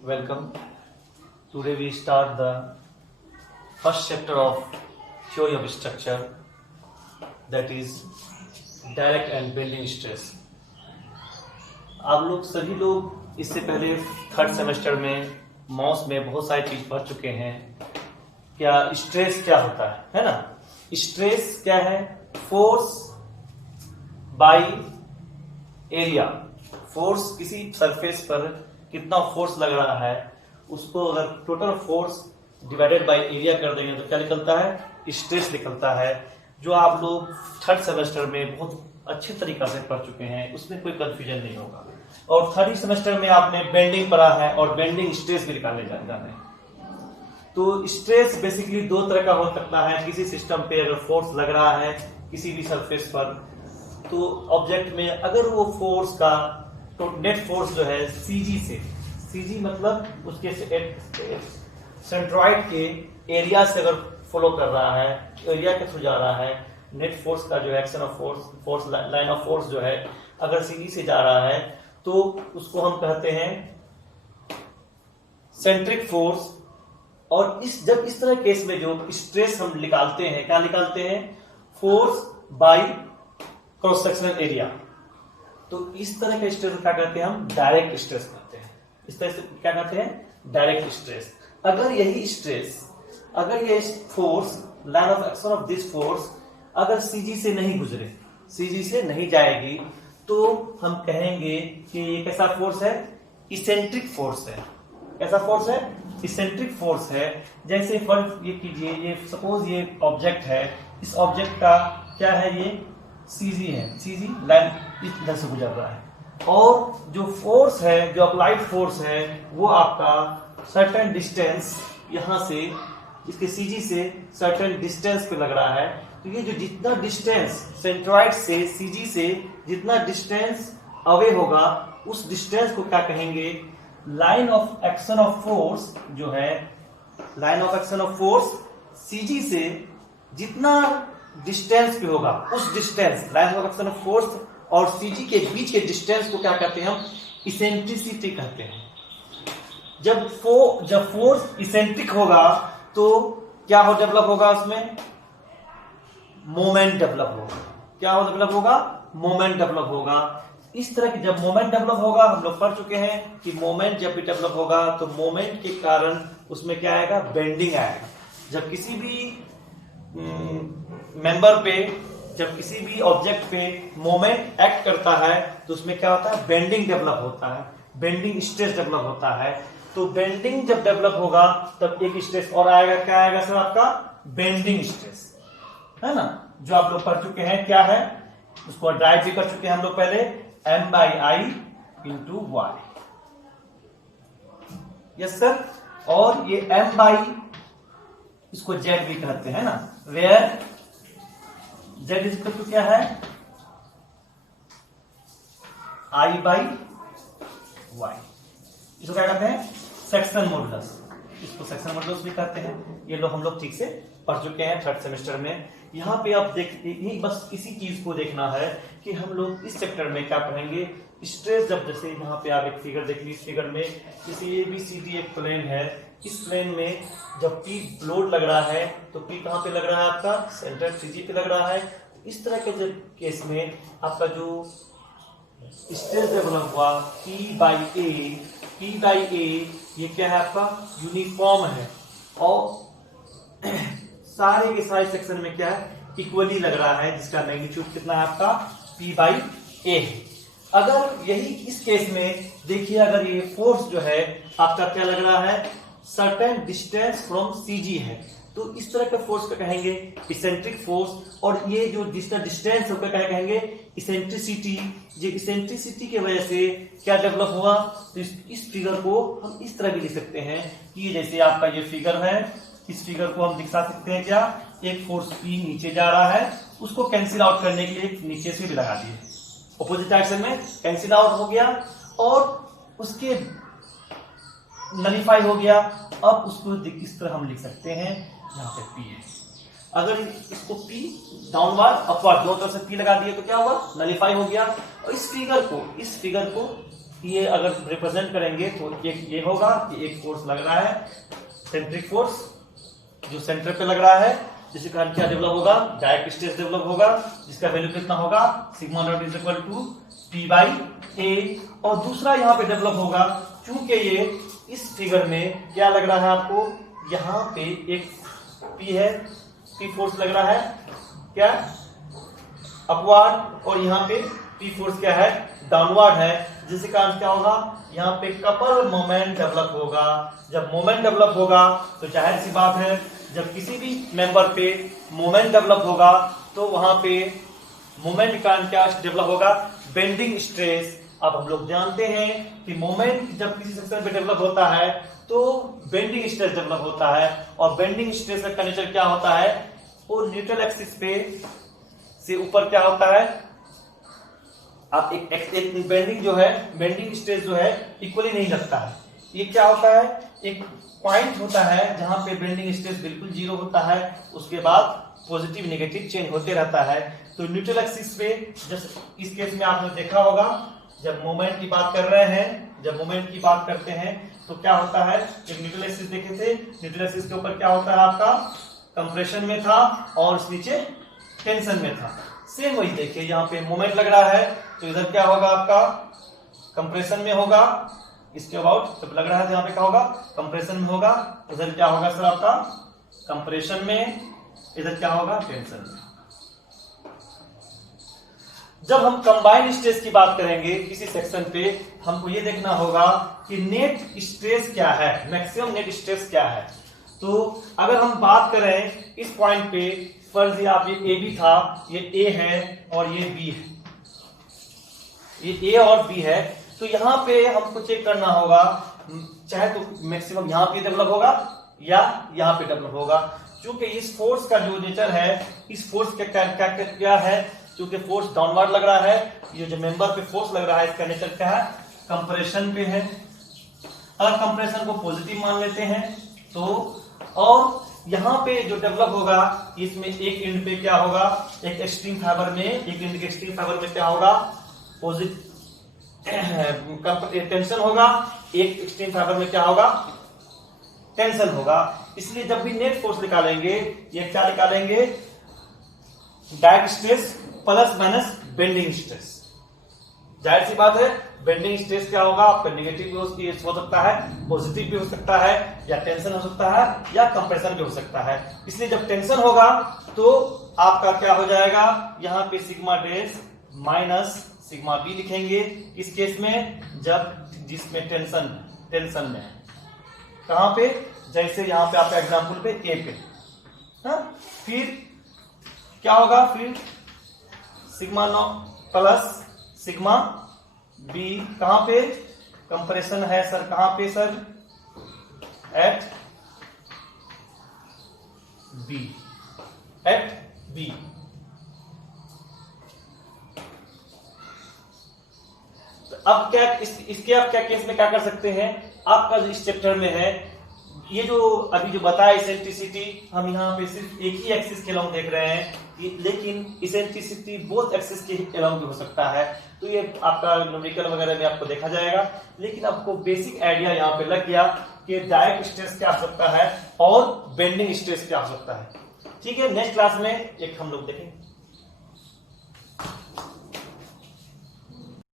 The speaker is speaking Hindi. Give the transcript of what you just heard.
Welcome. Today we start the first chapter of theory of structure, that is direct and bending stress. आप लोग सभी लोग इससे पहले थर्ड सेमेस्टर में मॉस में बहुत सारी चीज पढ़ चुके हैं। क्या स्ट्रेस क्या होता है ना? स्ट्रेस क्या है? Force by area. फोर्स किसी सरफेस पर कितना फोर्स लग रहा है उसको अगर total force divided by area कर देंगे तो क्या निकलता है? स्ट्रेस निकलता है, जो आप लोग थर्ड सेमेस्टर में बहुत अच्छे तरीका से पढ़ चुके हैं, उसमें कोई कंफ्यूजन नहीं होगा। और थर्ड सेमेस्टर में आपने बेंडिंग पढ़ा है और बेंडिंग स्ट्रेस भी निकालने जाना है। तो स्ट्रेस बेसिकली दो तरह का हो सकता है। किसी सिस्टम पे अगर फोर्स लग रहा है किसी भी सरफेस पर, तो ऑब्जेक्ट में अगर वो फोर्स का तो नेट फोर्स जो है सीजी से, सीजी मतलब उसके सेंट्रॉइड के एरिया से अगर फॉलो कर रहा है, एरिया के थ्रू जा रहा है, नेट फोर्स का जो action of force line of force जो है अगर सीजी से जा रहा है तो उसको हम कहते हैं सेंट्रिक फोर्स। और जब इस तरह केस में जो स्ट्रेस हम निकालते हैं, क्या निकालते हैं? Force by cross sectional area. तो इस तरह के स्ट्रेस क्या कहते हैं? हम डायरेक्ट स्ट्रेस कहते हैं। इस तरह से क्या कहते हैं? Direct stress. अगर यही स्ट्रेस, अगर ये force, line of action of this force अगर सीजी से नहीं गुजरे, सीजी से नहीं जाएगी, तो हम कहेंगे कि ये कैसा फोर्स है? इसेंट्रिक फोर्स है। कैसा फोर्स है? इसेंट्रिक फोर्स है। जैसे फर्ज ये कीजिए, ये सपोज ये ऑब्जेक्ट है, इस ऑब्जेक्ट का क्या है? ये सीजी है, सीजी लाइन इस तरह से गुजर रहा है, और जो फोर्स है, जो अप्लाइड फोर्स है, वो आपका सर्टेन डिस्टेंस यहां से, इसके सीजी से सर्टेन डिस्टेंस पे लग रहा है। तो ये जो जितना डिस्टेंस सेंट्रॉइड से सीजी से जितना डिस्टेंस अवे होगा, उस डिस्टेंस को क्या कहेंगे? Line of action of force जो है, line of action of force CG से जितना डिस्टेंस पे होगा, उस distance, line of action of force और सीजी के बीच के डिस्टेंस को क्या कहते हैं? हम इसेंट्रिसिटी कहते हैं। जब फोर्स इसेंट्रिक होगा तो क्या हो डेवलप होगा? उसमें मोमेंट डेवलप होगा। क्या हो डेवलप होगा? मोमेंट डेवलप होगा। इस तरह की जब मोमेंट डेवलप होगा, हम लोग पढ़ चुके हैं कि मोमेंट जब भी डेवलप होगा तो मोमेंट के कारण उसमें क्या आएगा? बेंडिंग आएगा। जब किसी भी मेंबर पे, जब किसी भी ऑब्जेक्ट पे मोमेंट एक्ट करता है तो उसमें क्या होता है? बेंडिंग डेवलप होता है, बेंडिंग स्ट्रेस डेवलप होता है। तो बेंडिंग जब डेवलप होगा तब एक स्ट्रेस और आएगा। क्या आएगा सर? आपका बेंडिंग स्ट्रेस, है ना, जो आप लोग पढ़ चुके हैं। क्या है? उसको ड्राइव भी कर चुके हैं हम लोग पहले, M/I into Y. Yes sir. और ये M/, इसको Z भी कहते हैं ना, where Z is equal to क्या है? I/Y। इसको क्या कहते हैं? Section modulus. इसको सेक्शन मॉडुलस भी कहते हैं। ये लोग हम लोग ठीक से पढ़ चुके हैं थर्ड सेमेस्टर में। यहाँ पे आप देख, बस इसी चीज को देखना है कि हम लोग इस चैप्टर में क्या पढ़ेंगे। स्ट्रेस जब, जैसे यहाँ पे आप एक फिगर देख लीजिए, इस फिगर में किसी ABCD एक प्लेन है, इस प्लेन में जब P लोड लग रहा है तो P कहाँ पे लग रहा है? आपका सेंटर सीजी पे लग रहा है। इस तरह के जब केस में आपका जो स्ट्रेस डेवलप हुआ P/A ये क्या है? आपका यूनिफॉर्म है और सारे के सारे सेक्शन में क्या है? इक्वली लग रहा है, जिसका मैग्नीट्यूड कितना है? आपका P/A है। अगर यही इस केस में देखिए, अगर ये फोर्स जो है आपका क्या लग रहा है? सर्टेन डिस्टेंस फ्रॉम सीजी है, तो इस तरह का फोर्स को कहेंगे इसेंट्रिक फोर्स। और ये जो जितना डिस्टेंस होगा क्या कहेंगे? इसेंट्रिसिटी। जो इसेंट्रिसिटी की वजह से क्या डेवलप हुआ? तो इस फिगर को हम इस तरह भी लिख सकते हैं कि जैसे आपका ये फिगर है, इस फिगर को हम दिखा सकते हैं क्या? एक फोर्स P नीचे जा रहा है, उसको कैंसिल आउट करने के लिए नीचे से भी लगा दिए, ऑपोजिट डायरेक्शन में कैंसिल आउट हो गया और उसके नलीफाई हो गया। अब उसको इस तरह हम लिख सकते हैं, यहाँ पे P है। अगर इसको P डाउनवर्ड अपवर्ड दोनों तरफ से P लगा दिए तो क्या होगा? नलीफाई हो गया। और इस फिगर को ये अगर रिप्रेजेंट करेंगे तो ये होगा कि एक फोर्स लग रहा है, सेंट्रिक फोर्स जो सेंटर पे लग रहा है, जिसके कारण क्या डेवलप होगा, डायरेक्ट स्ट्रेस डेवलप होगा, जिसका वैल्यू कितना होगा, sigma naught is equal to P by a. और दूसरा यहाँ पे डेवलप होगा, चूंकि ये इस फिगर में क्या लग रहा है आपको, यहाँ पे एक P है, P फोर्स लग रहा है क्या अपवार्ड, और यहाँ पे P फोर्स क्या है डाउनवर्ड है, जिसके कारण क्या होगा, यहाँ पे कपल मोमेंट डेवलप होगा। जब मोमेंट डेवलप होगा तो जाहिर सी बात है, जब किसी भी मेंबर पे मोमेंट डेवलप होगा तो वहां पे मोमेंट के कारण क्या डेवलप होगा, बेंडिंग स्ट्रेस। अब हम लोग जानते हैं कि मोमेंट जब किसी सेक्शन पे डेवलप होता है तो बेंडिंग स्ट्रेस डेवलप होता है, और बेंडिंग स्ट्रेस का नेचर क्या होता है, वो न्यूट्रल एक्सिस पे से ऊपर क्या होता है, आप एक बेंडिंग जो है, बेंडिंग स्ट्रेस जो है इक्वली नहीं लगता है। ये क्या होता है, एक पॉइंट होता है जहां पे बेंडिंग स्ट्रेस बिल्कुल जीरो होता है, उसके बाद पॉजिटिव नेगेटिव चेंज होते रहता है। तो न्यूट्रल एक्सिस पे जैसे इस केस में आपने देखा होगा, जब मोमेंट की बात कर रहे हैं, जब मोमेंट की बात करते हैं तो क्या होता है, एक न्यूट्रल एक्सिस देखे थे, न्यूट्रल एक्सिस के ऊपर क्या होता है आपका कंप्रेशन में था और उस नीचे टेंशन में था। सेम वही देखिए, यहाँ पे मोमेंट लग रहा है तो इधर क्या होगा आपका कंप्रेशन में होगा, इसके अबाउट जब लग रहा है यहाँ पे क्या होगा कंप्रेशन में होगा, उधर क्या होगा सर आपका कंप्रेशन में, इधर क्या होगा टेंशन में। जब हम कंबाइंड स्ट्रेस की बात करेंगे किसी सेक्शन पे, हमको ये देखना होगा कि नेट स्ट्रेस क्या है, मैक्सिमम नेट स्ट्रेस क्या है। तो अगर हम बात करें इस पॉइंट पे, फर्ज आप ये ए बी था, ये ए है और ये बी है, ये ए और बी है, तो यहाँ पे हमको चेक करना होगा, चाहे तो मैक्सिमम यहाँ पे डेवलप होगा या यहाँ पे डेवलप होगा। क्योंकि इस फोर्स का जो नेचर है, इस फोर्स का क्या है, क्योंकि फोर्स डाउनवर्ड लग रहा है, ये जो मेंबर पे फोर्स लग रहा है इसका नेचर क्या है, कंप्रेशन पे है। अगर कंप्रेशन को पॉजिटिव मान लेते हैं तो, और यहाँ पे जो डेवलप होगा इसमें एक एंड पे क्या होगा, एक एक्सट्रीम फाइबर में, एक एंड के एक्सट्रीम फाइबर में क्या होगा पॉजिटिव टेंशन होगा, एक एक्सट्रीम फाइबर में क्या होगा टेंशन होगा। इसलिए जब भी नेट फोर्स निकालेंगे, ये क्या निकालेंगे, direct stress plus minus bending stress. जाहिर सी बात है, बेंडिंग स्ट्रेस क्या होगा आपका नेगेटिव भी हो सकता है, पॉजिटिव भी हो सकता है, या टेंशन हो सकता है, या कंप्रेशन भी हो सकता है। इसलिए जब टेंशन होगा तो आपका क्या हो जाएगा, यहाँ पे sigma dash minus sigma B लिखेंगे इस केस में, जब जिसमें टेंशन में है, कहां पे, जैसे यहां पे आपका एग्जांपल पे ए पे, हाँ? फिर क्या होगा, फिर सिग्मा नॉ प्लस सिग्मा बी, कहां पे कंप्रेशन है सर, कहां पे sir, at B, at B. अब क्या इसके आप क्या केस में क्या कर सकते हैं, आपका जो इस चैप्टर में है, ये जो अभी जो बताया इसेंट्रिसिटी, हम यहाँ पे सिर्फ एक ही एक्सिस के अलाउंग देख रहे हैं, लेकिन इसेंट्रिसिटी बोथ एक्सिस के अलाउंग भी हो सकता है। तो ये आपका न्यूमेरिकल वगैरह में आपको देखा जाएगा, लेकिन आपको बेसिक आइडिया यहाँ पे लग गया कि डायरेक्ट स्ट्रेस क्या हो सकता है और बेंडिंग स्ट्रेस क्या हो सकता है। ठीक है, नेक्स्ट क्लास में एक हम लोग देखेंगे।